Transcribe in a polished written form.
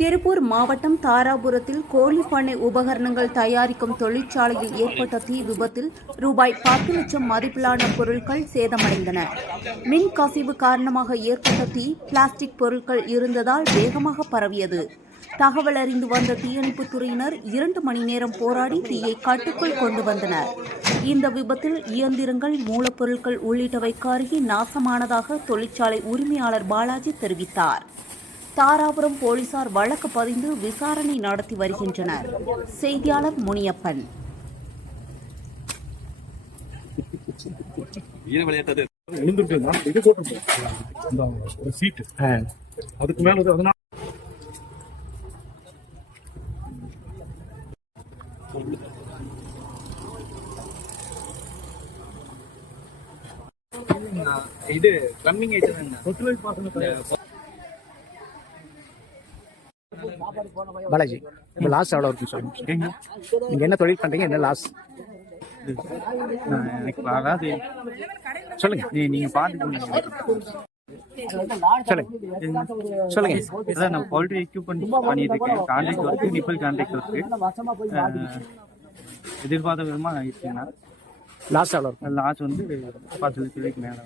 திருப்பூர் மாவட்டம் தாராபுரத்தில் கோழி பண்ணை உபகரணங்கள் தயாரிக்கும் தொழிற்சாலையில் ஏற்பட்ட தீ விபத்தில் ரூபாய் 10 லட்சம் மதிப்பிலான பொருட்கள் சேதமடைந்தன. மின் கசிவு காரணமாக ஏற்பட்ட தீ பிளாஸ்டிக் பொருட்கள் இருந்ததால் வேகமாக பரவியது. தகவல் அறிந்து வந்த தீயணைப்புத் துறையினர் 2 மணி நேரம் போராடி தீயை கட்டுக்குள் கொண்டு வந்தனர். இந்த விபத்தில் இயந்திரங்கள், மூலப்பொருட்கள் உள்ளிட்டவை கருகி நாசமானதாக தொழிற்சாலை உரிமையாளர் பாலாஜி தெரிவித்தார். தாராபுரம் போலீசார் வழக்கு பதிந்து விசாரணை நடத்தி வருகின்றனர். செய்தியாளர் முனியப்பன். இது பிளம்பிங் ஐட்டம் பாலாஜி, இப்போ லாஸ் எவ்வளோ இருக்குன்னு சொல்லுங்க. நீங்க என்ன தொழில் பண்றீங்க, என்ன லாஸ் எனக்கு அதாவது சொல்லுங்க. நீங்க பாத்துக்கோங்க. சொல்லுங்க. அதான் நான் பவுல்ட்ரி எக்யூப்மெண்ட் பண்ணிட்டு இருக்கேன். Contract work, nibble contract work. எதிர்பார்த்த விதமா ஆயிடுச்சுன்னா லாஸ் எவ்வளோ இருக்கும்? லாஸ் வந்து 10 லட்சம் ரூபாய்க்கு மேலே.